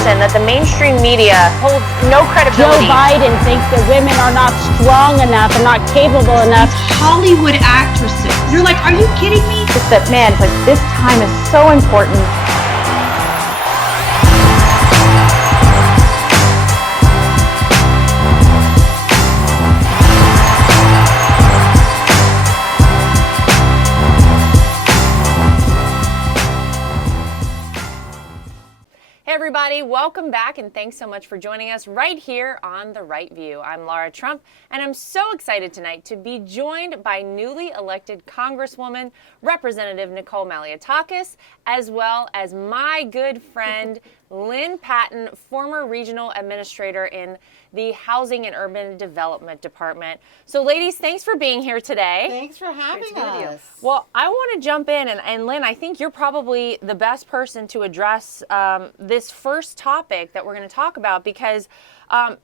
reason that the mainstream media holds no Joe credibility. Biden thinks that women are not strong enough and not capable enough. Hollywood actresses. You're like, are you kidding me? It's that, man, it's like this time is so important. Hey everybody, welcome back and thanks so much for joining us right here on The Right View. I'm Lara Trump and I'm so excited tonight to be joined by newly elected Congresswoman Representative Nicole Malliotakis, as well as my good friend Lynne Patton, former regional administrator in the Housing and Urban Development Department. So ladies, thanks for being here today. Thanks for having us. Well, I want to jump in, and Lynne, I think you're probably the best person to address this first topic that we're going to talk about, because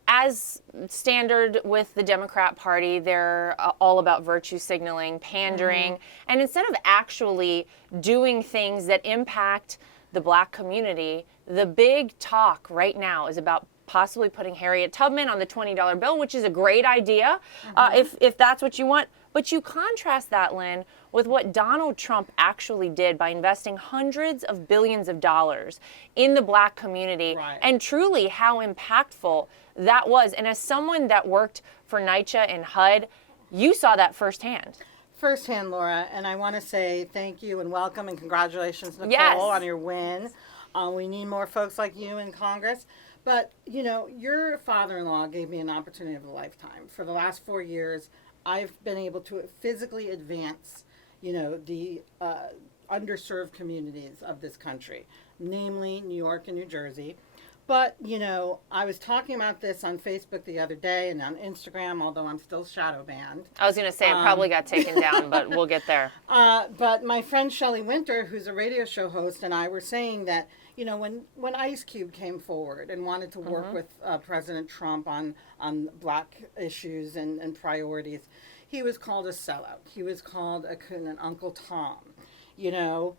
as standard with the Democrat Party, they're all about virtue signaling, pandering, and instead of actually doing things that impact the Black community, the big talk right now is about possibly putting Harriet Tubman on the $20 bill, which is a great idea if that's what you want. But you contrast that, Lynne, with what Donald Trump actually did by investing hundreds of billions of dollars in the Black community, and truly how impactful that was. And as someone that worked for NYCHA and HUD, you saw that firsthand. Firsthand, Laura, and I want to say thank you and welcome and congratulations, Nicole, Yes. on your win. We need more folks like you in Congress. But, you know, your father-in-law gave me an opportunity of a lifetime. For the last 4 years, I've been able to physically advance, you know, the underserved communities of this country, namely New York and New Jersey. But, you know, I was talking about this on Facebook the other day and on Instagram, although I'm still shadow banned. I was going to say it probably got taken down, but we'll get there. But my friend Shelley Winter, who's a radio show host, and I were saying that, you know, when Ice Cube came forward and wanted to work with President Trump on Black issues and priorities, he was called a sellout. He was called an Uncle Tom. You know,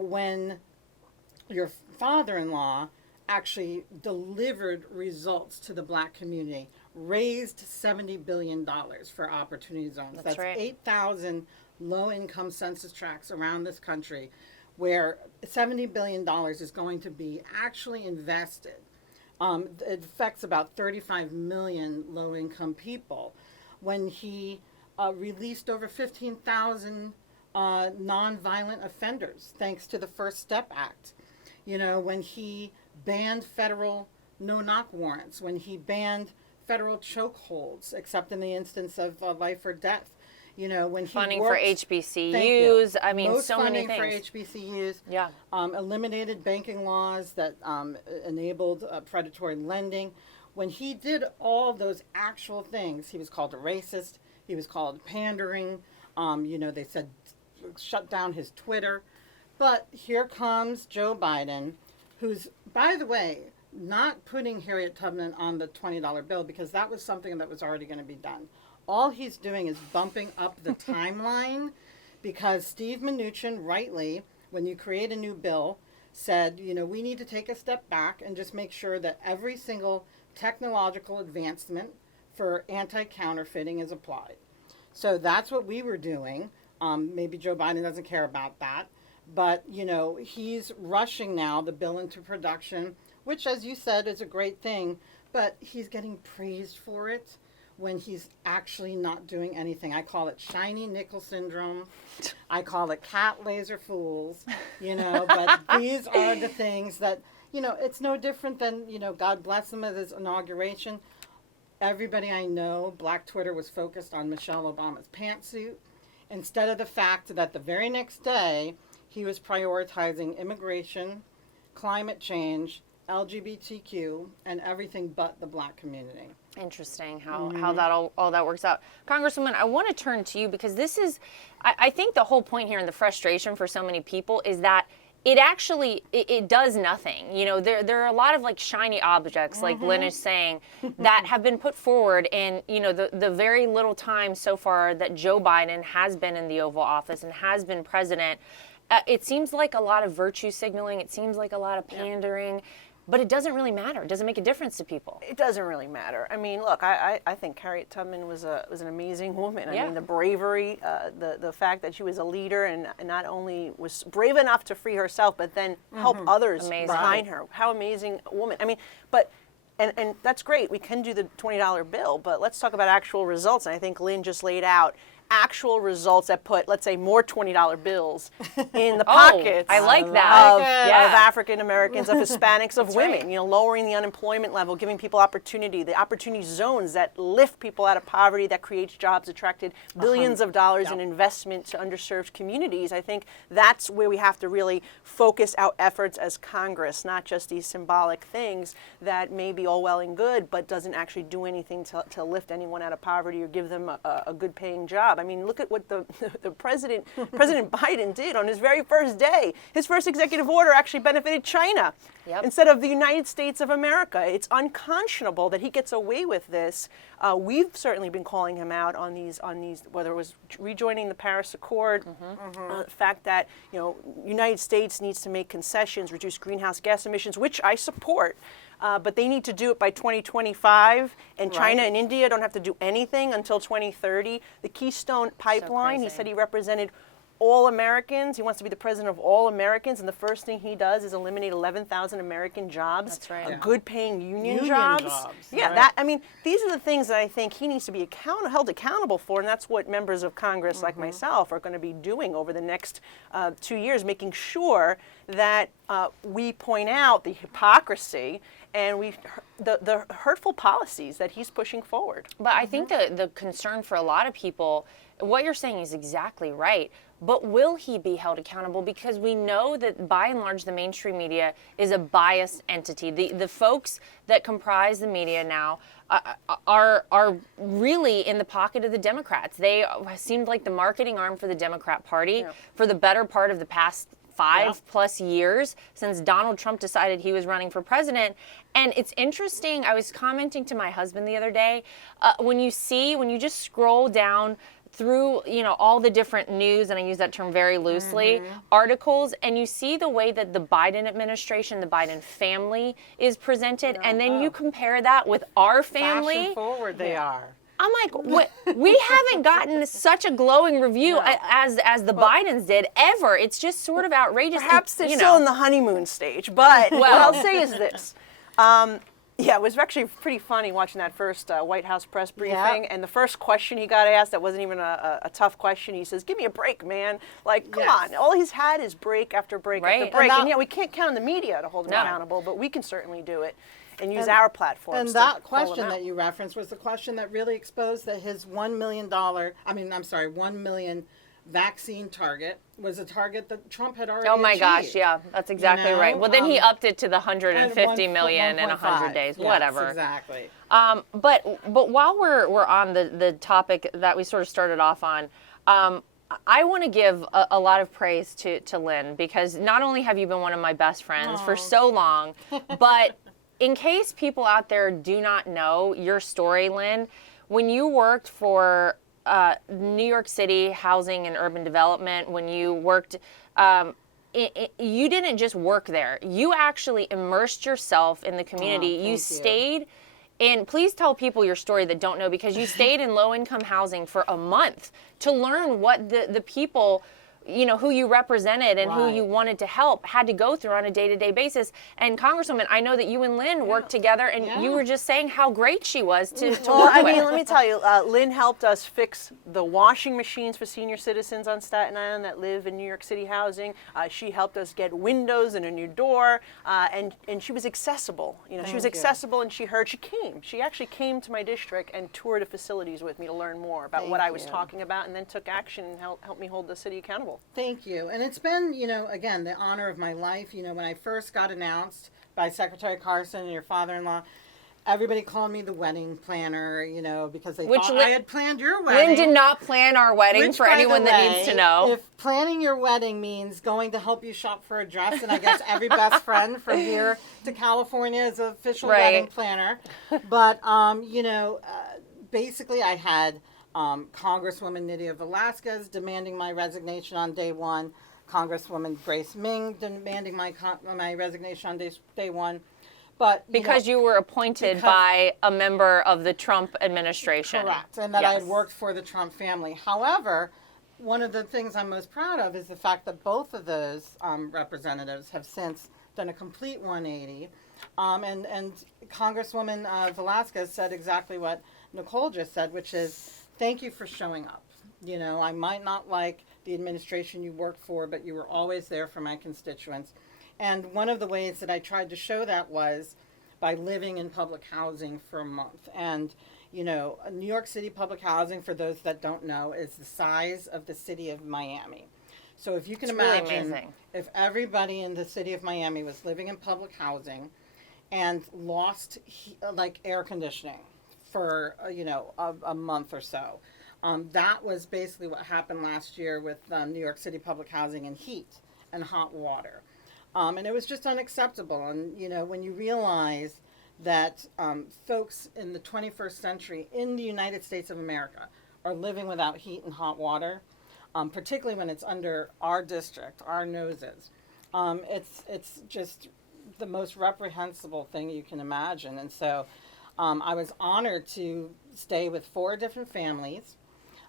when your father-in-law actually delivered results to the Black community, raised $70 billion for opportunity zones. That's right. 8,000 low-income census tracts around this country, where $70 billion is going to be actually invested. It affects about 35 million low-income people. When he released over 15,000 nonviolent offenders, thanks to the First Step Act. You know, when he banned federal no-knock warrants, when he banned federal chokeholds, except in the instance of life or death. You know, when he Funding worked, for HBCUs, I mean, most so many funding things. for HBCUs. Yeah. Eliminated banking laws that enabled predatory lending. When he did all those actual things, he was called a racist. He was called pandering. You know, they said shut down his Twitter. But here comes Joe Biden, who's, by the way, not putting Harriet Tubman on the $20 bill, because that was something that was already going to be done. All he's doing is bumping up the timeline, because Steve Mnuchin, rightly, when you create a new bill, said, you know, we need to take a step back and just make sure that every single technological advancement for anti-counterfeiting is applied. So that's what we were doing. Maybe Joe Biden doesn't care about that. But, you know, he's rushing now the bill into production, which, as you said, is a great thing. But he's getting praised for it when he's actually not doing anything. I call it shiny nickel syndrome. I call it cat laser fools, you know. But these are the things that, you know, it's no different than, you know, God bless him at his inauguration. Everybody I know, Black Twitter was focused on Michelle Obama's pantsuit, instead of the fact that the very next day, he was prioritizing immigration, climate change, LGBTQ, and everything but the Black community. Interesting how that all that works out. Congresswoman, I want to turn to you, because this is, I think the whole point here and the frustration for so many people is that it actually, it does nothing. You know, there are a lot of like shiny objects, like Lynne is saying, that have been put forward in, you know, the very little time so far that Joe Biden has been in the Oval Office and has been president. It seems like a lot of virtue signaling. It seems like a lot of pandering. but it doesn't really matter. It doesn't make a difference to people. It doesn't really matter. I mean, look, I think Harriet Tubman was an amazing woman. I mean, the bravery, the fact that she was a leader and not only was brave enough to free herself, but then help others behind her. How amazing a woman. I mean, but and that's great. We can do the $20 bill, but let's talk about actual results. And I think Lynne just laid out actual results that put, let's say, more $20 bills in the pockets. I like that. Of African Americans, of Hispanics, of women. You know, lowering the unemployment level, giving people opportunity, the opportunity zones that lift people out of poverty, that creates jobs, attracted billions of dollars in investment to underserved communities. I think that's where we have to really focus our efforts as Congress, not just these symbolic things that may be all well and good, but doesn't actually do anything to lift anyone out of poverty or give them a good paying job. I mean, look at what the President Biden did on his very first day. His first executive order actually benefited China instead of the United States of America. It's unconscionable that he gets away with this. We've certainly been calling him out on these, whether it was rejoining the Paris Accord, the fact that, you know, United States needs to make concessions, reduce greenhouse gas emissions, which I support. But they need to do it by 2025, and China and India don't have to do anything until 2030. The Keystone Pipeline, he said he represented all Americans. He wants to be the president of all Americans, and the first thing he does is eliminate 11,000 American jobs. That's right. Good-paying union jobs. Yeah, that. I mean, these are the things that I think he needs to be held accountable for, and that's what members of Congress like myself are going to be doing over the next 2 years, making sure that we point out the hypocrisy and the hurtful policies that he's pushing forward. But I think the concern for a lot of people, what you're saying is exactly right. But will he be held accountable? Because we know that by and large the mainstream media is a biased entity. The folks that comprise the media now are really in the pocket of the Democrats. They seemed like the marketing arm for the Democrat Party for the better part of the past 5+ years since Donald Trump decided he was running for president. And it's interesting, I was commenting to my husband the other day, when you just scroll down through, you know, all the different news, and I use that term very loosely, articles, and you see the way that the Biden administration, the Biden family is presented, and then you compare that with our family. Fashion forward they are. I'm like, we haven't gotten such a glowing review as the Bidens did ever. It's just sort of outrageous. Perhaps they're still in the honeymoon stage, but what I'll say is this. Yeah, it was actually pretty funny watching that first White House press briefing, and the first question he got asked, that wasn't even a tough question. He says, "Give me a break, man. Like, come on." All he's had is break after break after break. And we can't count on the media to hold him accountable, but we can certainly do it and use our platforms. And that question that you referenced was the question that really exposed that his $1 million vaccine target was a target that Trump had already achieved. Oh my gosh, yeah, that's exactly right. Well, then he upped it to the 150 million in 100 days, whatever. Exactly. But while we're on the topic that we sort of started off on, I want to give a lot of praise to Lynne, because not only have you been one of my best friends for so long, but in case people out there do not know your story, Lynne, when you worked for New York City Housing and Urban Development, when you worked, you didn't just work there. You actually immersed yourself in the community. You stayed, and please tell people your story that don't know, because you stayed in low-income housing for a month to learn what the people, you know, who you represented and who you wanted to help had to go through on a day-to-day basis. And Congresswoman, I know that you and Lynne worked together, and you were just saying how great she was to work with. Let me tell you, Lynne helped us fix the washing machines for senior citizens on Staten Island that live in New York City housing. She helped us get windows and a new door, and she was accessible. You know, she was accessible, and she came. She actually came to my district and toured the facilities with me to learn more about what I was talking about, and then took action and helped me hold the city accountable. Thank you. And it's been, you know, again, the honor of my life. You know, when I first got announced by Secretary Carson and your father-in-law, everybody called me the wedding planner, you know, because they thought I had planned your wedding. Lynne did not plan our wedding, for anyone that needs to know. If planning your wedding means going to help you shop for a dress, and I guess every best friend from here to California is an official wedding planner. But, you know, basically I had Congresswoman Nydia Velasquez demanding my resignation on day one, Congresswoman Grace Ming demanding my resignation on day one, But Because you were appointed by a member of the Trump administration. correct, and that I had Yes. worked for the Trump family. However, one of the things I'm most proud of is the fact that both of those representatives have since done a complete 180. And Congresswoman Velasquez said exactly what Nicole just said, which is, thank you for showing up. You know, I might not like the administration you worked for, but you were always there for my constituents. And one of the ways that I tried to show that was by living in public housing for a month. And, you know, New York City public housing, for those that don't know, is the size of the city of Miami. So if you can It's really imagine, amazing. if everybody in the city of Miami was living in public housing and lost like air conditioning for, a month or so. That was basically what happened last year with New York City public housing and heat and hot water. And it was just unacceptable. And, you know, when you realize that folks in the 21st century in the United States of America are living without heat and hot water, particularly when it's under our district, our noses, it's just the most reprehensible thing you can imagine. And so I was honored to stay with 4 different families.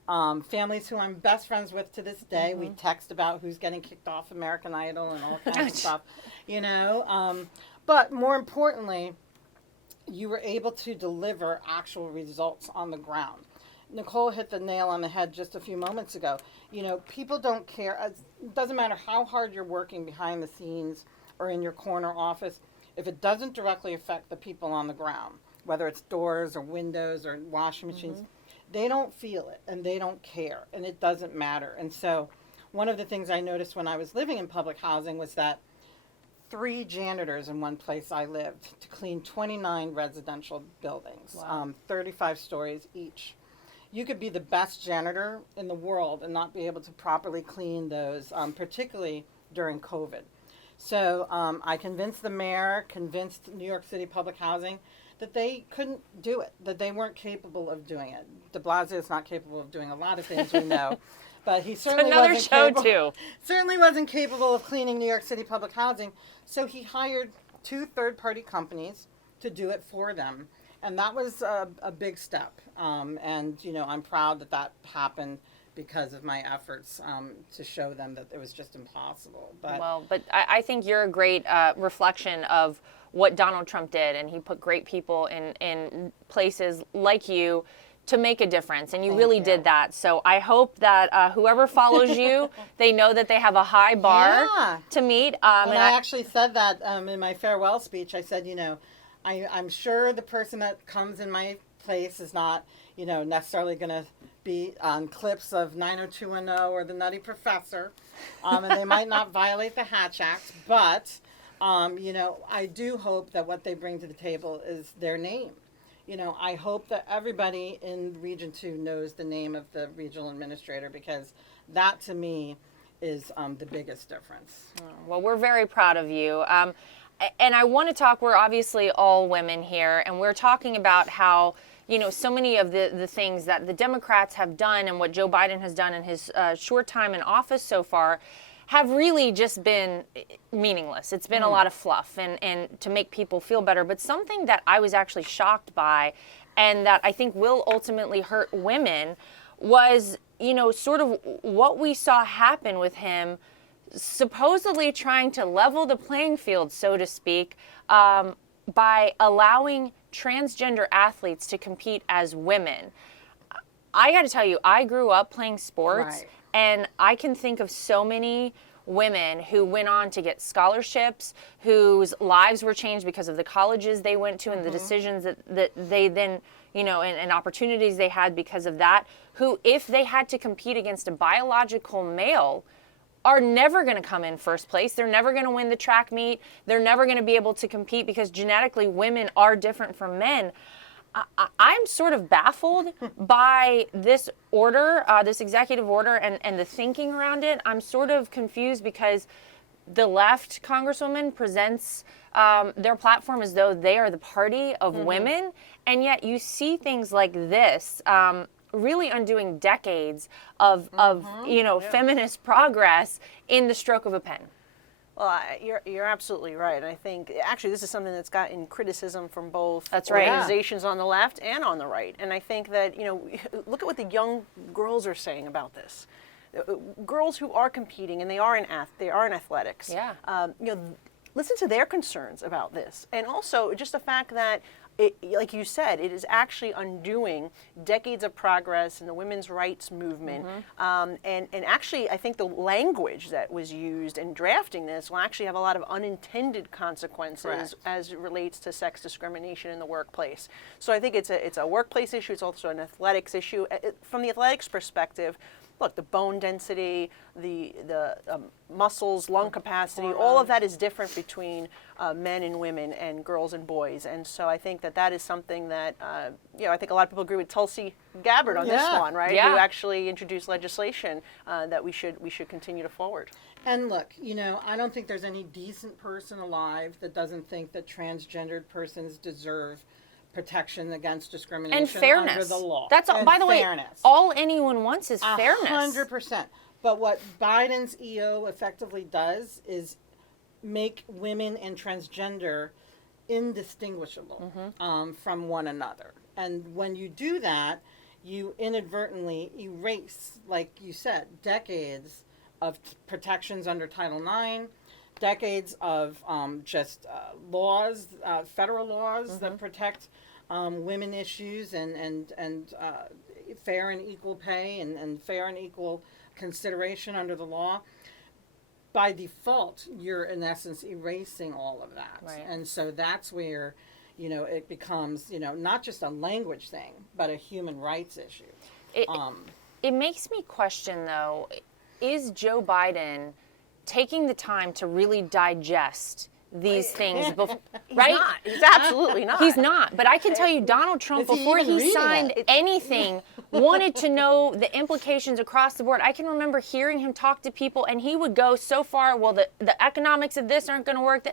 Families who I'm best friends with to this day. We text about who's getting kicked off American Idol and all kinds of stuff, you know. But more importantly, you were able to deliver actual results on the ground. Nicole hit the nail on the head just a few moments ago. You know, people don't care. It doesn't matter how hard you're working behind the scenes or in your corner office. If it doesn't directly affect the people on the ground, whether it's doors or windows or washing machines, they don't feel it and they don't care, and it doesn't matter. And so one of the things I noticed when I was living in public housing was that 3 janitors in one place I lived to clean 29 residential buildings, 35 stories each. You could be the best janitor in the world and not be able to properly clean those, particularly during COVID. So I convinced the mayor, convinced New York City Public Housing that they couldn't do it, that they weren't capable of doing it. De Blasio is not capable of doing a lot of things, we know, but he certainly Another wasn't show capable, too. certainly wasn't capable of cleaning New York City public housing. So he hired 2 third-party companies to do it for them, and that was a big step. And you know, I'm proud that that happened because of my efforts to show them that it was just impossible. But I think you're a great reflection of what Donald Trump did, and he put great people in places like you to make a difference, and you really did that. So I hope that whoever follows you, they know that they have a high bar to meet. And I actually said that in my farewell speech. I said, you know, I'm sure the person that comes in my place is not, you know, necessarily going to be on clips of 90210 or the Nutty Professor, and they might not violate the Hatch Act, but you know, I do hope that what they bring to the table is their name. You know, I hope that everybody in Region 2 knows the name of the regional administrator, because that to me is the biggest difference. Well, we're very proud of you. And I want to talk, we're obviously all women here, and we're talking about how, you know, so many of the things that the Democrats have done and what Joe Biden has done in his short time in office so far have really just been meaningless. It's been a lot of fluff and to make people feel better. But something that I was actually shocked by, and that I think will ultimately hurt women, was, you know, sort of what we saw happen with him supposedly trying to level the playing field, so to speak, by allowing transgender athletes to compete as women. I got to tell you, I grew up playing sports, Right. and I can think of so many women who went on to get scholarships, whose lives were changed because of the colleges they went to and the decisions that they then, you know, and opportunities they had because of that, who, if they had to compete against a biological male, are never going to come in first place. They're never going to win the track meet. They're never going to be able to compete because genetically women are different from men. I'm sort of baffled by this order, this executive order, and the thinking around it. I'm sort of confused because the left, Congresswoman, presents their platform as though they are the party of women, and yet you see things like this really undoing decades of you know, feminist progress in the stroke of a pen. Well, you're absolutely right. And I think actually this is something that's gotten criticism from both That's right. organizations on the left and on the right. And I think that, look at what the young girls are saying about this. Girls who are competing and they are in athletics. Yeah. Listen to their concerns about this. And also just the fact that like you said, it is actually undoing decades of progress in the women's rights movement. And actually, I think the language that was used in drafting this will actually have a lot of unintended consequences Correct. as it relates to sex discrimination in the workplace. So I think it's a workplace issue. It's also an athletics issue. From the athletics perspective, look, the bone density, the muscles, lung capacity, all of that is different between men and women and girls and boys. And so I think that is something that, I think a lot of people agree with Tulsi Gabbard on this one, right? Yeah. Who actually introduced legislation that we should continue to forward. And look, I don't think there's any decent person alive that doesn't think that transgendered persons deserve protection against discrimination And fairness. under the law. That's all, And by the fairness. way, all anyone wants is fairness. 100%. But what Biden's EO effectively does is make women and transgender indistinguishable from one another. And when you do that, you inadvertently erase, like you said, decades of protections under Title IX, decades of laws, federal laws that protect women issues and fair and equal pay and fair and equal consideration under the law. By default, you're in essence erasing all of that. Right. And so that's where, it becomes, not just a language thing, but a human rights issue. It makes me question, though, is Joe Biden taking the time to really digest these things before, right? Not. He's absolutely not. He's not. But I can tell you, Donald Trump, Is he before even he reading signed it? anything, wanted to know the implications across the board. I can remember hearing him talk to people, and he would go so far, well, the economics of this aren't going to work.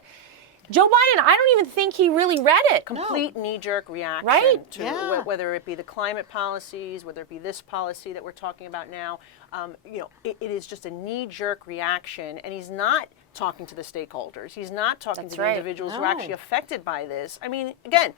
Joe Biden, I don't even think he really read it. Complete knee-jerk reaction Right? to Yeah. whether it be the climate policies, whether it be this policy that we're talking about now. It is just a knee-jerk reaction, and he's not talking to the stakeholders. He's not talking That's to the right. individuals who No. are actually affected by this. I mean, again,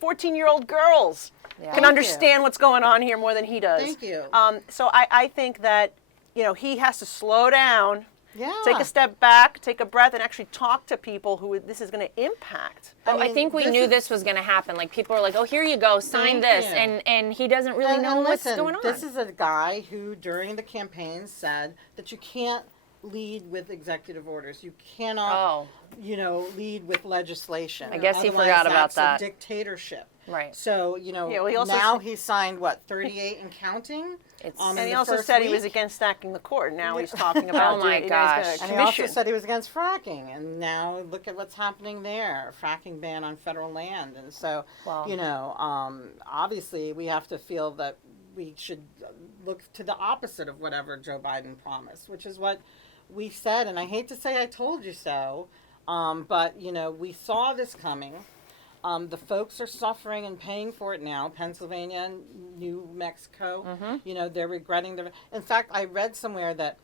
14-year-old girls Yeah. can understand what's going on here more than he does. Thank you. So I think that he has to slow down. Yeah. Take a step back, take a breath, and actually talk to people who this is going to impact. I think we knew is- this was going to happen. Like, people are like, oh, here you go, sign Thank this. you. And he doesn't really know and what's listen, going on. This is a guy who, during the campaign, said that you can't lead with executive orders. You cannot, lead with legislation. I guess he Otherwise, forgot about that's that. A dictatorship. Right. So, well, he also now said- he signed, 38 and counting? And he also said he was against stacking the court. Now he's talking about Oh my doing, gosh. he's And gonna he also commission. said he was against fracking, and now look at what's happening there, fracking ban on federal land. And so, Wow. obviously we have to feel that we should look to the opposite of whatever Joe Biden promised, which is what we said. And I hate to say I told you so, but, we saw this coming. The folks are suffering and paying for it now. Pennsylvania and New Mexico, they're regretting their. In fact, I read somewhere that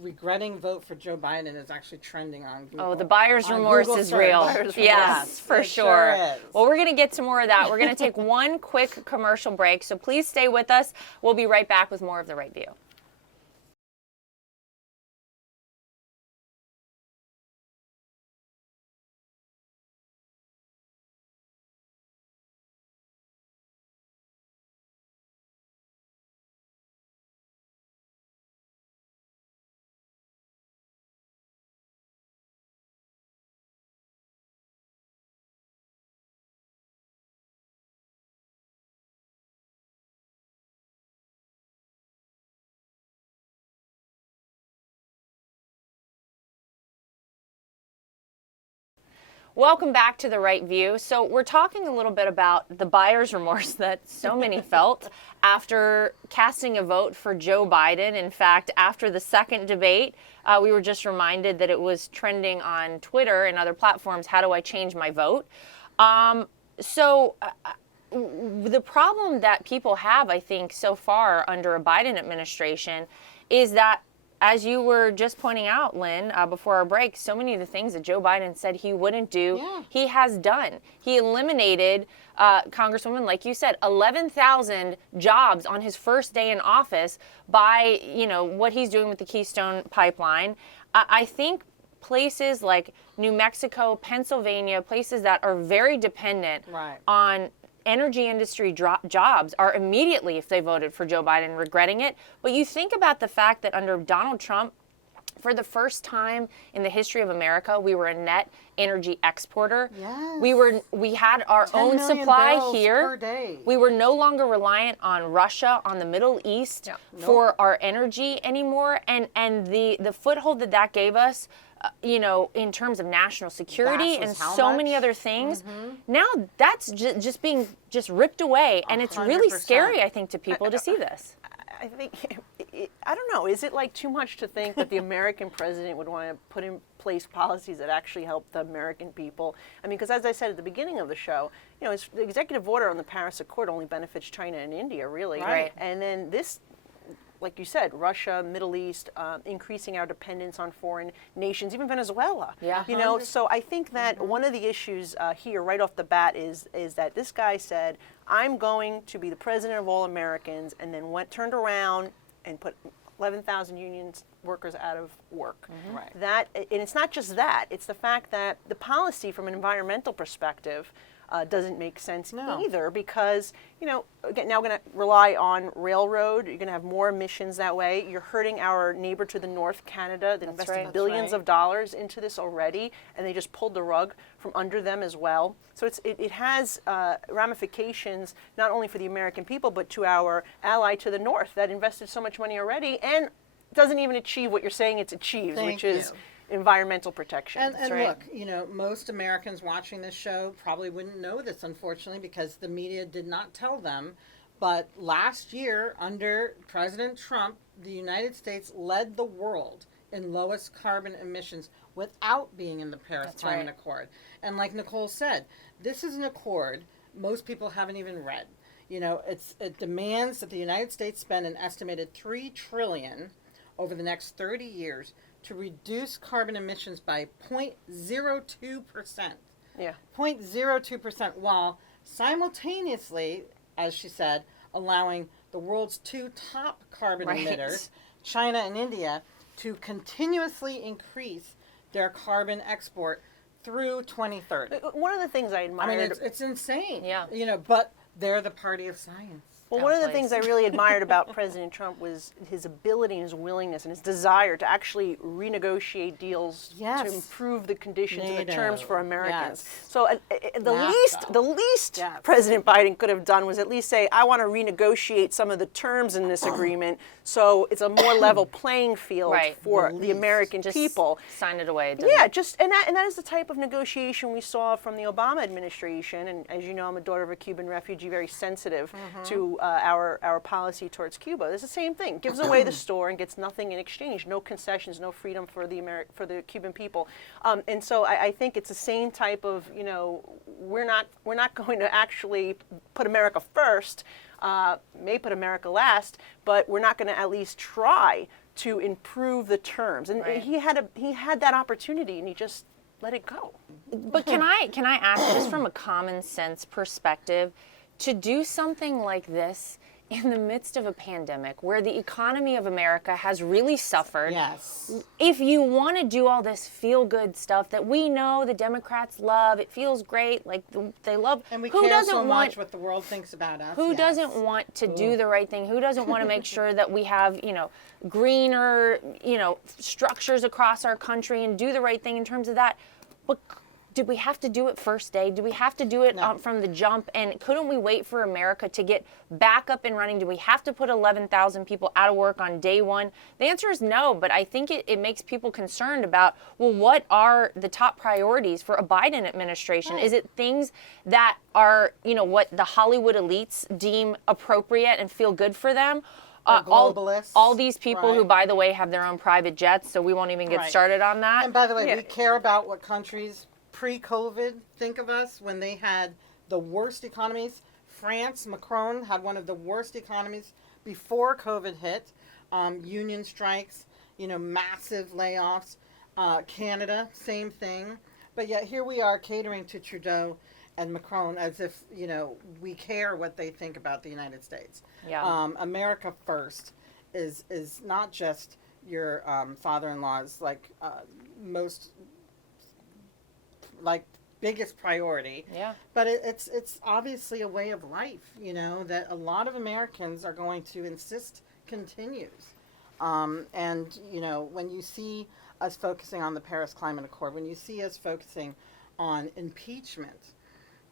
regretting vote for Joe Biden is actually trending on Google. Oh, the buyer's On remorse Google is search. real. Buyer's Yes, remorse. for It sure. is. Well, we're going to get to more of that. We're going to take one quick commercial break, so please stay with us. We'll be right back with more of The Right View. Welcome back to The Right View. So we're talking a little bit about the buyer's remorse that so many felt after casting a vote for Joe Biden. In fact, after the second debate, we were just reminded that it was trending on Twitter and other platforms, how do I change my vote? The problem that people have, I think, so far under a Biden administration is that as you were just pointing out, Lynn, before our break, so many of the things that Joe Biden said he wouldn't do, he has done. He eliminated, Congresswoman, like you said, 11,000 jobs on his first day in office by, what he's doing with the Keystone Pipeline. I think places like New Mexico, Pennsylvania, places that are very dependent on energy industry jobs are immediately, if they voted for Joe Biden, regretting it. But you think about the fact that under Donald Trump, for the first time in the history of America, we were a net energy exporter. Yes. We had our 10 own million supply barrels here. per day. We were no longer reliant on Russia, on the Middle East for our energy anymore. And the foothold that gave us, in terms of national security and so many other things. Now that's just being ripped away, and it's really 100%. scary, I think, to people to see this. I think, I don't know, is it like too much to think that the American president would want to put in place policies that actually help the American people? I mean, because as I said at the beginning of the show, the executive order on the Paris Accord only benefits China and India, really. Right. And then this, like you said, Russia, Middle East, increasing our dependence on foreign nations, even Venezuela. Yeah. So I think that one of the issues here right off the bat is that this guy said, I'm going to be the president of all Americans, and then turned around and put 11,000 union workers out of work. Right. And it's not just that, it's the fact that the policy from an environmental perspective doesn't make sense either, because, again, now we're going to rely on railroad. You're going to have more emissions that way. You're hurting our neighbor to the north, Canada. They invested billions of dollars into this already, and they just pulled the rug from under them as well. So it has ramifications not only for the American people, but to our ally to the north that invested so much money already and doesn't even achieve what you're saying it achieves, which is environmental protection. And look, most Americans watching this show probably wouldn't know this, unfortunately, because the media did not tell them. But last year, under President Trump, the United States led the world in lowest carbon emissions without being in the Paris Climate Accord. And like Nicole said, this is an accord most people haven't even read. It demands that the United States spend an estimated $3 trillion over the next 30 years to reduce carbon emissions by 0.02%. Yeah. 0.02%, while simultaneously, as she said, allowing the world's two top carbon emitters, China and India, to continuously increase their carbon export through 2030. One of the things I admired... I mean, it's insane. Yeah. But they're the party of science. Well, one of the things I really admired about President Trump was his ability and his willingness and his desire to actually renegotiate deals to improve the conditions and the terms for Americans. So the least President Biden could have done was at least say, I want to renegotiate some of the terms in this agreement so it's a more level playing field for the American people. Sign it away. And that is the type of negotiation we saw from the Obama administration. And as you know, I'm a daughter of a Cuban refugee, very sensitive to our policy towards Cuba. It's the same thing. Gives away the store and gets nothing in exchange. No concessions, no freedom for the Cuban people. And so I think it's the same type of, we're not going to actually put America first, may put America last, but we're not going to at least try to improve the terms. And he had that opportunity, and he just let it go. But can I ask, just from a common sense perspective, to do something like this in the midst of a pandemic where the economy of America has really suffered? Yes. If you want to do all this feel-good stuff that we know the Democrats love, it feels great, like they love. And we care so much what the world thinks about us. Who doesn't want to do the right thing? Who doesn't want to make sure that we have, greener, structures across our country and do the right thing in terms of that? But did we have to do it first day? Do we have to do it from the jump? And couldn't we wait for America to get back up and running? Do we have to put 11,000 people out of work on day one? The answer is no, but I think it makes people concerned about, well, what are the top priorities for a Biden administration? Is it things that are, what the Hollywood elites deem appropriate and feel good for them? All these people who, by the way, have their own private jets, so we won't even get started on that. And by the way, we care about what countries pre-COVID think of us when they had the worst economies. France, Macron had one of the worst economies before COVID hit. Union strikes, massive layoffs. Canada, same thing. But yet here we are catering to Trudeau and Macron as if, we care what they think about the United States. Yeah. America first is not just your father-in-law's most biggest priority. Yeah. But it's obviously a way of life, that a lot of Americans are going to insist continues. And when you see us focusing on the Paris Climate Accord, when you see us focusing on impeachment,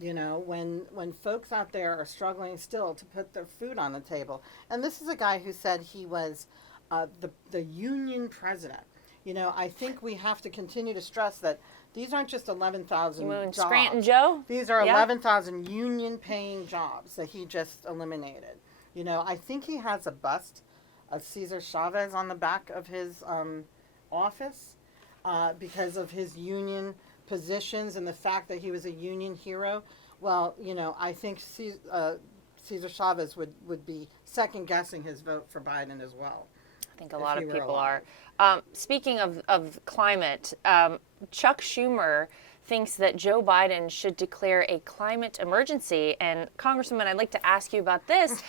when folks out there are struggling still to put their food on the table. And this is a guy who said he was the union president. I think we have to continue to stress that these aren't just 11,000 jobs. Scranton Joe? These are Yeah. 11,000 union-paying jobs that he just eliminated. I think he has a bust of Cesar Chavez on the back of his office because of his union positions and the fact that he was a union hero. Well, I think Cesar Chavez would be second-guessing his vote for Biden as well. I think a lot of he were people alive. are. Speaking of climate, Chuck Schumer thinks that Joe Biden should declare a climate emergency. And Congresswoman, I'd like to ask you about this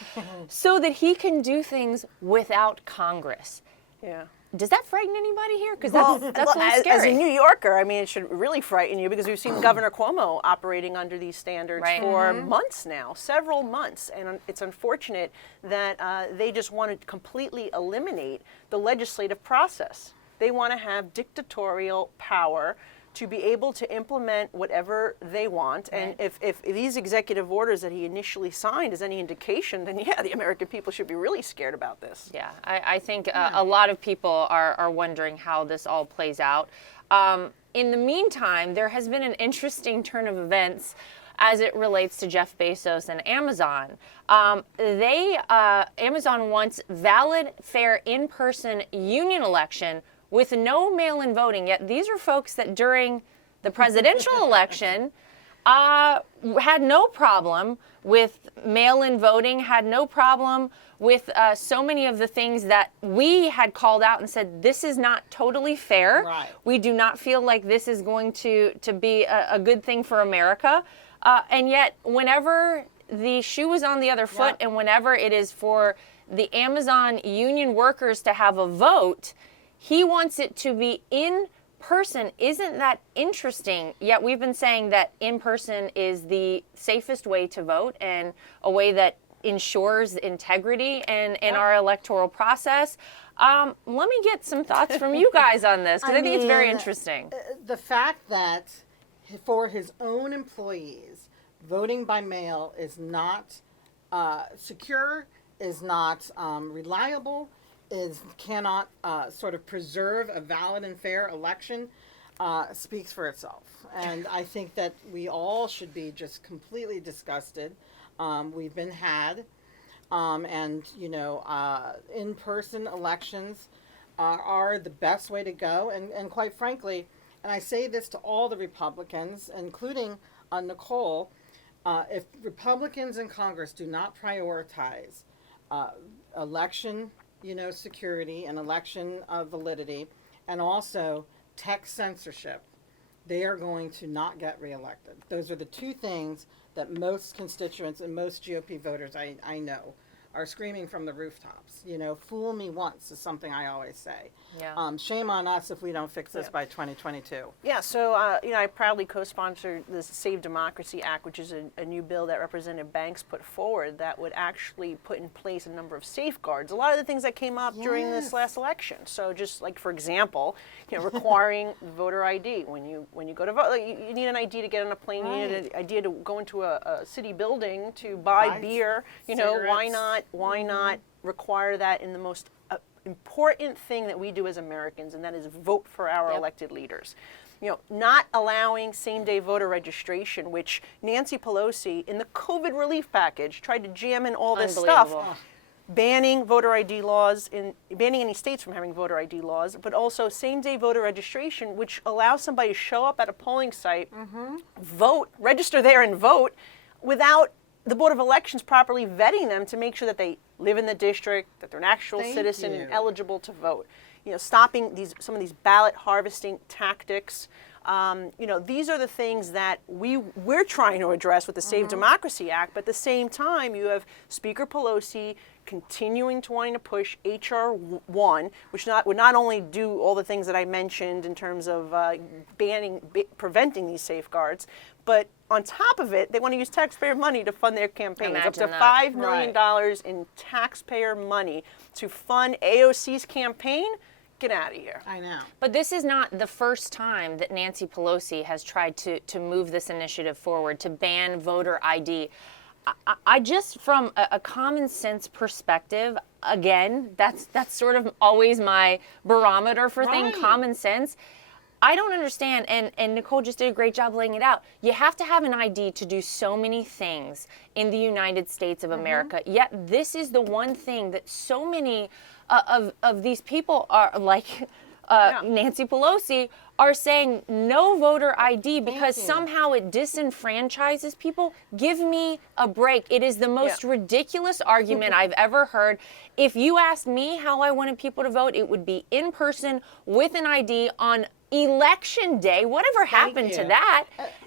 so that he can do things without Congress. Yeah. Does that frighten anybody here? Because Well, that's a little as scary. a New Yorker, I mean, it should really frighten you because we've seen Governor Cuomo operating under these standards Right. for months now, several months. And it's unfortunate that they just want to completely eliminate the legislative process. They want to have dictatorial power to be able to implement whatever they want. And if these executive orders that he initially signed is any indication, then yeah, the American people should be really scared about this. Yeah, I think a lot of people are wondering how this all plays out. In the meantime, there has been an interesting turn of events as it relates to Jeff Bezos and Amazon. Amazon wants valid, fair, in-person union election with no mail-in voting. Yet these are folks that during the presidential election had no problem with mail-in voting, had no problem with so many of the things that we had called out and said, this is not totally fair. Right. We do not feel like this is going to be a good thing for America. And yet, whenever the shoe is on the other foot and whenever it is for the Amazon union workers to have a vote, he wants it to be in person. Isn't that interesting? Yet we've been saying that in person is the safest way to vote and a way that ensures integrity in our electoral process. Let me get some thoughts from you guys on this, because I think it's very interesting. The fact that for his own employees, voting by mail is not secure, is not reliable, cannot sort of preserve a valid and fair election, speaks for itself. And I think that we all should be just completely disgusted. We've been had, and in-person elections are the best way to go. And quite frankly, and I say this to all the Republicans, including Nicole, if Republicans in Congress do not prioritize election security and election validity, and also tech censorship, they are going to not get reelected. Those are the two things that most constituents and most GOP voters I know are screaming from the rooftops. Fool me once is something I always say. Yeah. Shame on us if we don't fix this by 2022. Yeah, so I proudly co-sponsored the Save Democracy Act, which is a new bill that Representative Banks put forward that would actually put in place a number of safeguards. A lot of the things that came up during this last election. So just like, for example, requiring voter ID. When you go to vote, you need an ID to get on a plane. You need an ID to go into a city building to buy beer. Cigarettes. Why not require that in the most important thing that we do as Americans, and that is vote for our elected leaders. Not allowing same-day voter registration, which Nancy Pelosi in the COVID relief package tried to jam in all this stuff, banning voter ID laws, banning any states from having voter ID laws, but also same-day voter registration, which allows somebody to show up at a polling site, vote, register there and vote, without the Board of Elections properly vetting them to make sure that they live in the district, that they're an actual citizen and eligible to vote. stopping some of these ballot harvesting tactics. These are the things that we're trying to address with the Save Democracy Act, but at the same time, you have Speaker Pelosi continuing to wanting to push H.R. 1, which would not only do all the things that I mentioned in terms of preventing these safeguards, but on top of it, they want to use taxpayer money to fund their campaigns. Up to $5 million in taxpayer money to fund AOC's campaign. Get out of here. I know. But this is not the first time that Nancy Pelosi has tried to move this initiative forward, to ban voter ID. I just, from a common sense perspective, again, that's sort of always my barometer for things, common sense. I don't understand, and Nicole just did a great job laying it out. You have to have an ID to do so many things in the United States of America, yet this is the one thing that so many of these people are like Nancy Pelosi are saying no voter ID because somehow it disenfranchises people. Give me a break. It is the most ridiculous argument I've ever heard. If you asked me how I wanted people to vote, it would be in person with an ID on Election Day. Whatever happened to that?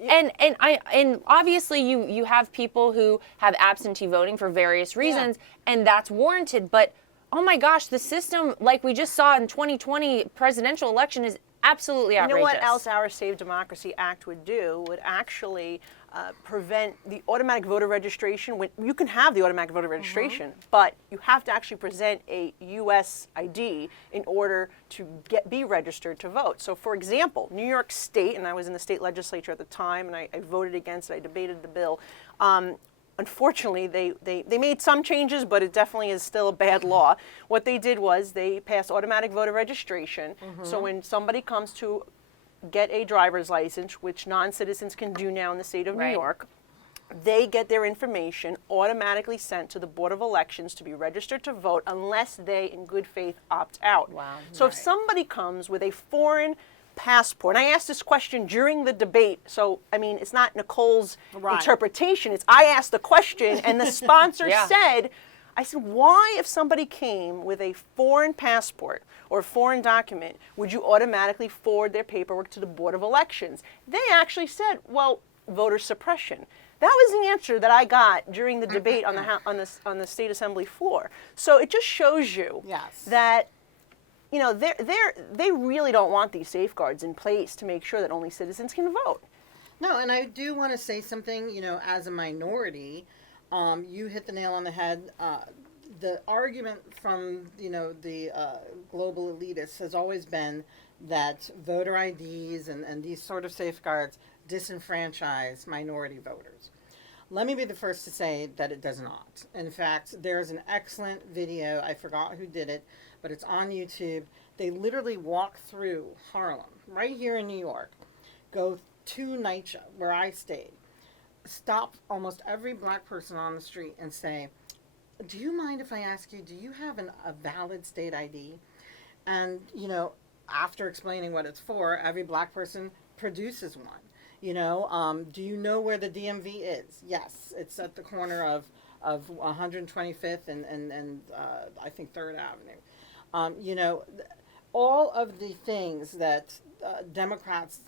And obviously you have people who have absentee voting for various reasons, and that's warranted. But oh my gosh, the system, like we just saw in 2020 presidential election, is absolutely outrageous. You know what else our Save Democracy Act would do? Would actually prevent the automatic voter registration. You can have the automatic voter registration, but you have to actually present a U.S. ID in order to be registered to vote. So, for example, New York State, and I was in the state legislature at the time, and I voted against it, I debated the bill. Unfortunately, they made some changes, but it definitely is still a bad law. What they did was they passed automatic voter registration. So when somebody comes to get a driver's license, which non-citizens can do now in the state of New York, they get their information automatically sent to the Board of Elections to be registered to vote unless they, in good faith, opt out. Wow. So if somebody comes with a foreign passport, and I asked this question during the debate, so I mean it's not Nicole's interpretation, it's I asked the question and the sponsor said, I said, why if somebody came with a foreign passport or a foreign document, would you automatically forward their paperwork to the Board of Elections? They actually said, well, voter suppression. That was the answer that I got during the debate on the State Assembly floor. So it just shows you that they really don't want these safeguards in place to make sure that only citizens can vote. No, and I do want to say something, as a minority, you hit the nail on the head. The argument from, the global elitists has always been that voter IDs and these sort of safeguards disenfranchise minority voters. Let me be the first to say that it does not. In fact, there's an excellent video, I forgot who did it, but it's on YouTube. They literally walk through Harlem, right here in New York, go to NYCHA, where I stayed, stop almost every black person on the street and say, do you mind if I ask you, do you have a valid state ID? And, after explaining what it's for, every black person produces one. Do you know where the DMV is? Yes, it's at the corner of 125th and I think 3rd Avenue. All of the things that Democrats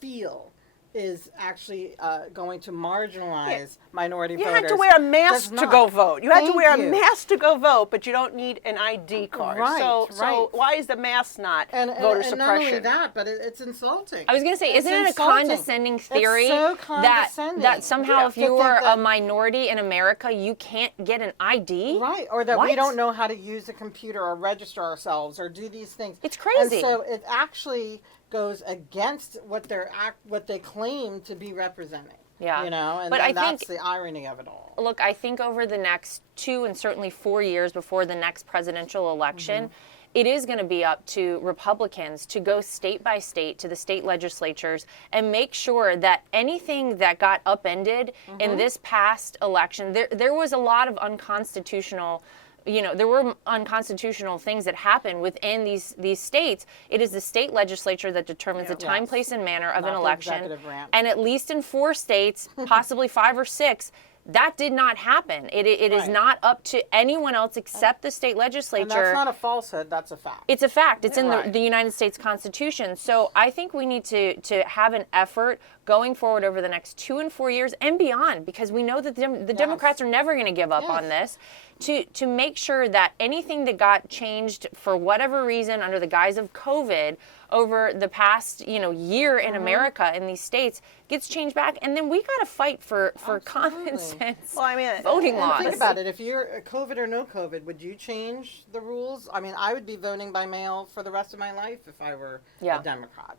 feel is actually going to marginalize minority voters. You had to wear a mask to go vote. You had to wear a mask to go vote, but you don't need an ID card. So why is the mask not voter suppression? And not only that, but it's insulting. I was going to say, isn't it a condescending theory that somehow if you are a minority in America, you can't get an ID? Right, or that we don't know how to use a computer or register ourselves or do these things. It's crazy. And so it actually goes against what they claim to be representing. Yeah. And that's the irony of it all. Look, I think over the next 2 and certainly 4 years before the next presidential election, it is going to be up to Republicans to go state by state to the state legislatures and make sure that anything that got upended in this past election, there was a lot of unconstitutional there were unconstitutional things that happened within these states. It is the state legislature that determines the time, place, and manner of an election. And at least in 4 states, possibly 5 or 6, That did not happen. It is Right. not up to anyone else except the state legislature. And that's not a falsehood, that's a fact. It's a fact. It's in Right. the United States Constitution. So I think we need to have an effort going forward over the next 2 and 4 years and beyond, because we know that the Democrats are never going to give up on this, to make sure that anything that got changed for whatever reason under the guise of COVID over the past year in America in these states gets changed back, and then we got to fight for common sense Well, I mean, voting And laws. think about it. If you're COVID or no COVID, would you change the rules? I mean, I would be voting by mail for the rest of my life if I were Yeah. a Democrat.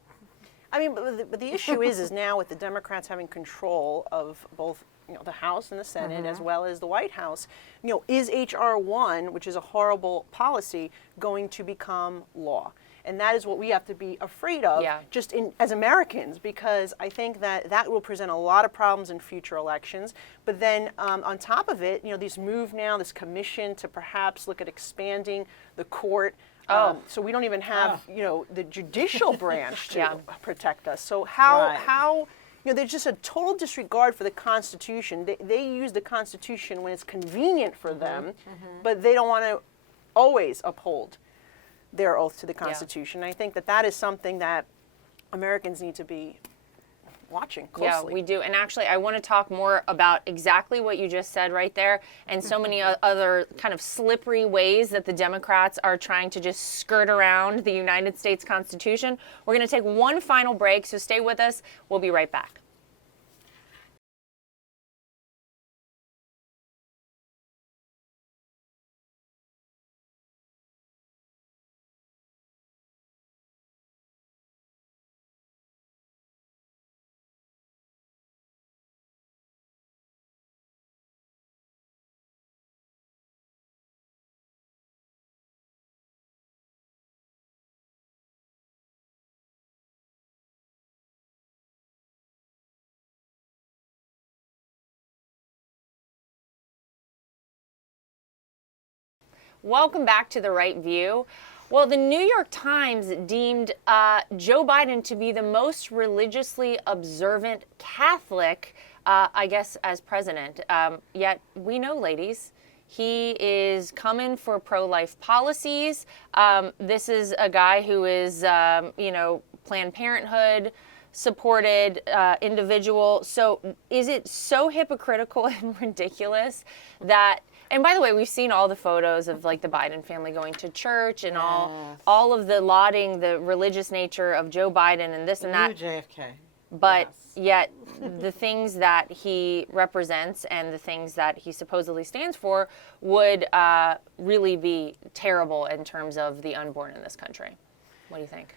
I mean, but the issue is now with the Democrats having control of both the House and the Senate, as well as the White House, is H.R. 1, which is a horrible policy, going to become law? And that is what we have to be afraid of, just as Americans, because I think that will present a lot of problems in future elections. But then on top of it, this move now, this commission to perhaps look at expanding the court. So we don't even have, the judicial branch to protect us. So how there's just a total disregard for the Constitution. They use the Constitution when it's convenient for them, but they don't want to always uphold their oath to the Constitution. I think that is something that Americans need to be watching closely. Yeah, we do. And actually, I want to talk more about exactly what you just said right there, and so many other kind of slippery ways that the Democrats are trying to just skirt around the United States Constitution. We're going to take one final break, so stay with us. We'll be right back. Welcome back to The Right View. Well, the New York Times deemed Joe Biden to be the most religiously observant Catholic, I guess, as president. Yet we know, ladies, he is coming for pro-life policies. This is a guy who is, Planned Parenthood supported individual. So is it so hypocritical and ridiculous that, and by the way, we've seen all the photos of like the Biden family going to church and all of the lauding the religious nature of Joe Biden and this and that. New JFK. But yet the things that he represents and the things that he supposedly stands for would really be terrible in terms of the unborn in this country. What do you think?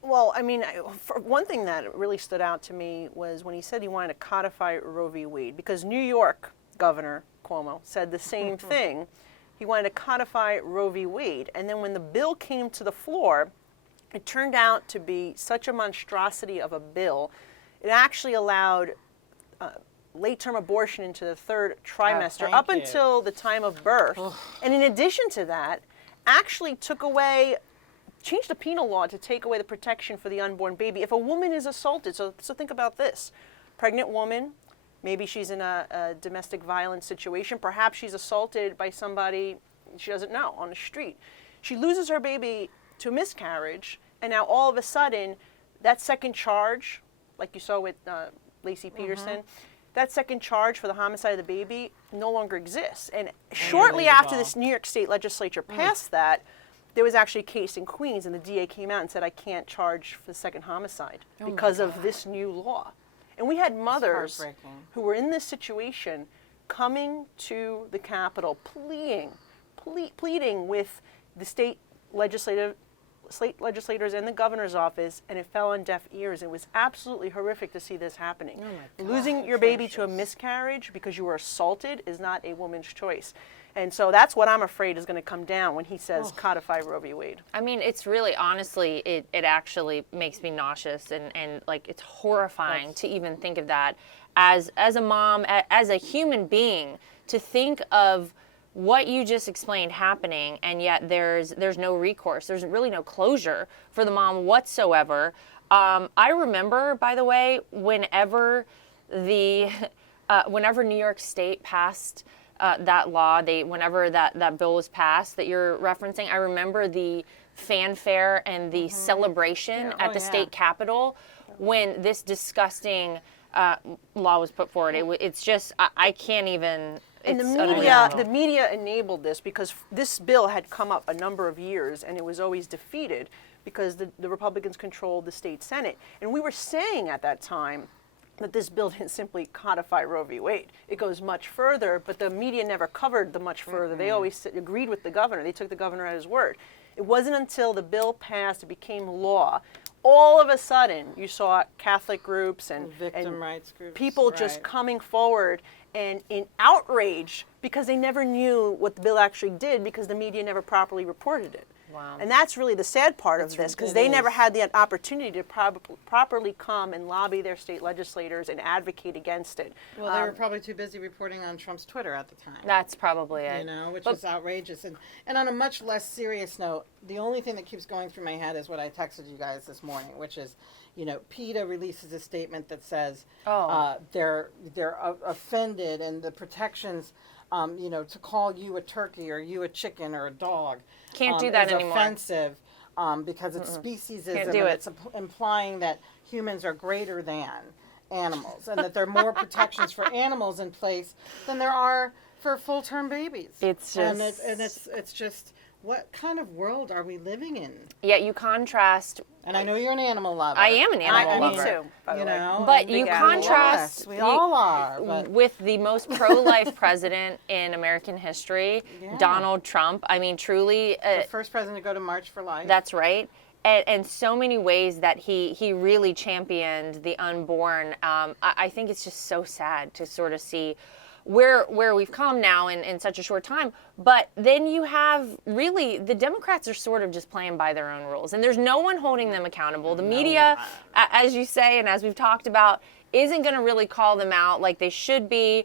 Well, I mean, for one thing that really stood out to me was when he said he wanted to codify Roe v. Wade, because New York Governor Cuomo said the same thing. He wanted to codify Roe v. Wade. And then when the bill came to the floor, it turned out to be such a monstrosity of a bill. It actually allowed late-term abortion into the third trimester up until the time of birth. And in addition to that, actually changed the penal law to take away the protection for the unborn baby if a woman is assaulted. So think about this. Pregnant woman, maybe she's in a domestic violence situation. Perhaps she's assaulted by somebody she doesn't know on the street. She loses her baby to miscarriage, and now all of a sudden, that second charge, like you saw with Lacey Peterson, that second charge for the homicide of the baby no longer exists. And shortly after this New York State legislature passed that, there was actually a case in Queens, and the DA came out and said, I can't charge for the second homicide because of this new law. And we had mothers who were in this situation coming to the Capitol pleading with the state legislators and the governor's office, and it fell on deaf ears. It was absolutely horrific to see this happening. Losing your baby to a miscarriage because you were assaulted is not a woman's choice. And so that's what I'm afraid is going to come down when he says codify Roe v. Wade. I mean, it's really, honestly, it actually makes me nauseous and like it's horrifying to even think of that as a mom, as a human being, to think of what you just explained happening, and yet there's no recourse. There's really no closure for the mom whatsoever. I remember, by the way, whenever the whenever New York State passed that law, whenever that bill was passed that you're referencing, I remember the fanfare and the celebration at the state capitol when this disgusting law was put forward. It's just, I can't even. And It's the media enabled this because this bill had come up a number of years and it was always defeated because the Republicans controlled the state Senate. And we were saying at that time that this bill didn't simply codify Roe v. Wade. It goes much further, but the media never covered the much further. They always agreed with the governor. They took the governor at his word. It wasn't until the bill passed, it became law. All of a sudden, you saw Catholic groups and Victim rights groups. people just coming forward and in outrage because they never knew what the bill actually did because the media never properly reported it. Wow. And that's really the sad part of this because they never had the opportunity to properly come and lobby their state legislators and advocate against it. Well, they were probably too busy reporting on Trump's Twitter at the time. That's probably it. You know, which is outrageous. And on a much less serious note, the only thing that keeps going through my head is what I texted you guys this morning, which is, you know, PETA releases a statement that says they're offended and the protections, you know, to call you a turkey or you a chicken or a dog Can't do that is anymore. offensive because it's speciesism Can't and do it. it's implying that humans are greater than animals and that there are more protections for animals in place than there are for full-term babies. It's just it's just, what kind of world are we living in? Yet you contrast. And I know you're an animal lover. I am an animal Me lover. too, by the You way. know, But and you big animal contrast yes, we all are. But with the most pro-life president in American history, Donald Trump. I mean, truly, the first president to go to March for Life. that's right. And so many ways that he really championed the unborn. I think it's just so sad to sort of see where we've come now in such a short time. But then you have really, the Democrats are sort of just playing by their own rules. And there's no one holding them accountable. The media, as you say, and as we've talked about, isn't going to really call them out like they should be.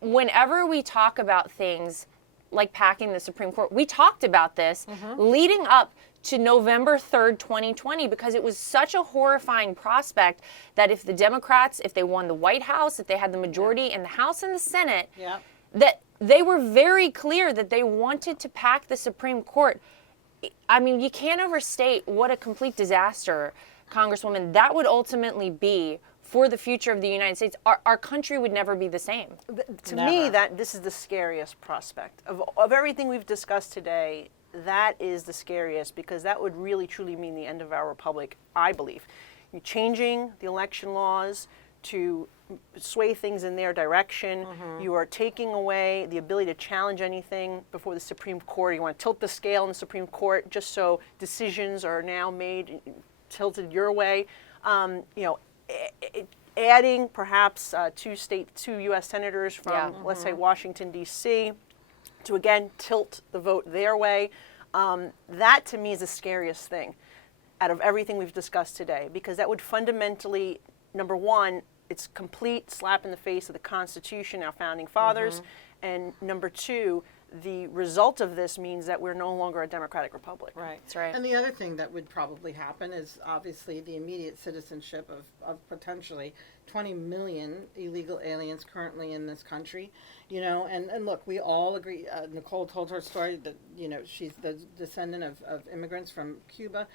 Whenever we talk about things like packing the Supreme Court, we talked about this leading up to November 3rd, 2020, because it was such a horrifying prospect that if the Democrats, if they won the White House, if they had the majority in the House and the Senate, that they were very clear that they wanted to pack the Supreme Court. I mean, you can't overstate what a complete disaster, Congresswoman, that would ultimately be for the future of the United States. Our country would never be the same. To me, this is the scariest prospect. Of everything we've discussed today, that is the scariest because that would really truly mean the end of our republic, I believe. You're changing the election laws to sway things in their direction. You are taking away the ability to challenge anything before the Supreme Court. You want to tilt the scale in the Supreme Court just so decisions are now made tilted your way. You know, adding perhaps two U.S. senators from, let's say, Washington, D.C., to again tilt the vote their way. That to me is the scariest thing out of everything we've discussed today, because that would fundamentally, number one, it's complete slap in the face of the Constitution, our founding fathers, and number two, the result of this means that we're no longer a democratic republic. Right. That's right. And the other thing that would probably happen is obviously the immediate citizenship of potentially 20 million illegal aliens currently in this country. You know, and look, we all agree, Nicole told her story that, you know, she's the descendant of immigrants from Cuba.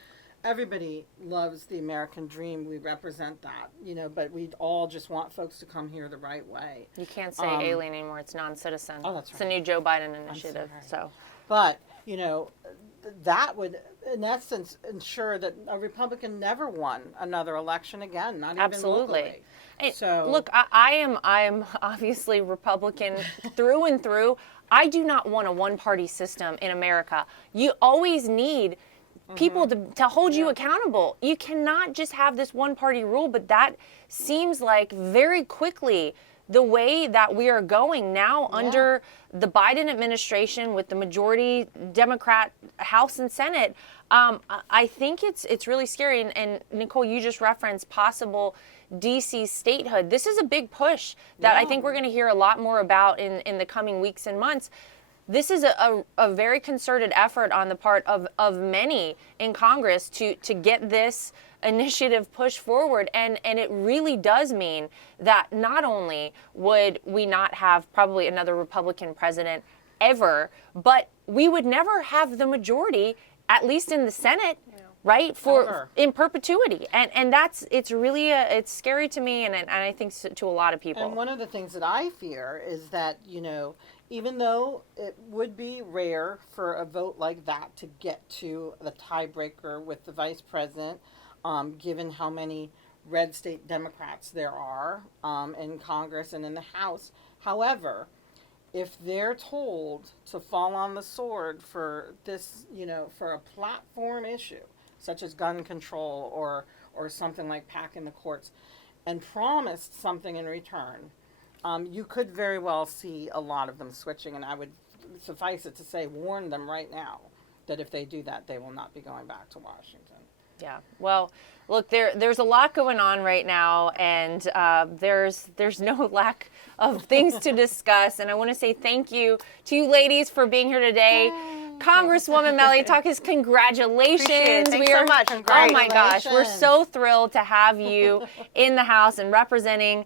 Everybody loves the American dream. We represent that, you know, but we all just want folks to come here the right way. You can't say alien anymore. It's non-citizen. Oh, that's It's a right. new Joe Biden initiative. So, But, you know, that would, in essence, ensure that a Republican never won another election again, not even absolutely. locally. And So look, I am obviously Republican through and through. I do not want a one-party system in America. You always need people to hold you accountable. You cannot just have this one-party rule, but that seems like very quickly the way that we are going now under the Biden administration with the majority Democrat House and Senate. I think it's really scary. And Nicole, you just referenced possible D.C. statehood. This is a big push that I think we're going to hear a lot more about in the coming weeks and months. This is a very concerted effort on the part of many in Congress to get this initiative push forward. And it really does mean that not only would we not have probably another Republican president ever, but we would never have the majority, at least in the Senate, right, for in perpetuity. And it's really it's scary to me, and I think to a lot of people. And one of the things that I fear is that, even though it would be rare for a vote like that to get to the tiebreaker with the vice president, given how many red state Democrats there are in Congress and in the House. However, if they're told to fall on the sword for this, for a platform issue, such as gun control or something like packing the courts, and promised something in return, you could very well see a lot of them switching. And I would suffice it to say, warn them right now that if they do that, they will not be going back to Washington. Yeah. Well, look, there's a lot going on right now, and there's no lack of things to discuss. And I want to say thank you to you ladies for being here today. Yay. Congresswoman Malliotakis, congratulations. Appreciate it. Thanks so much. Oh my gosh, we're so thrilled to have you in the House and representing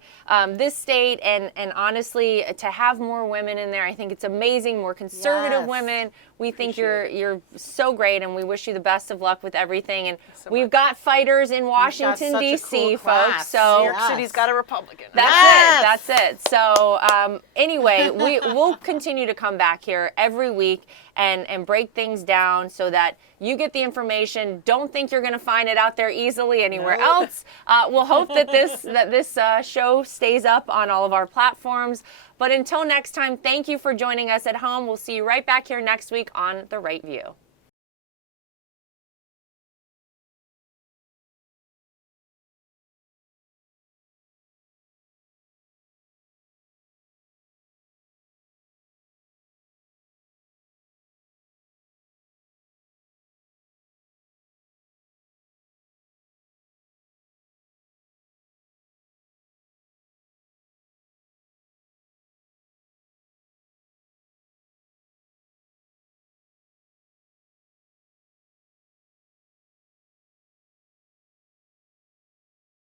this state, and honestly, to have more women in there. I think it's amazing, more conservative women. We think you're so great, and we wish you the best of luck with everything. And we've got fighters in Washington, D.C., folks. So New York City's got a Republican. That's it. So anyway, we'll continue to come back here every week and break things down so that you get the information. Don't think you're going to find it out there easily anywhere else. We'll hope that this show stays up on all of our platforms. But until next time, thank you for joining us at home. We'll see you right back here next week on The Right View.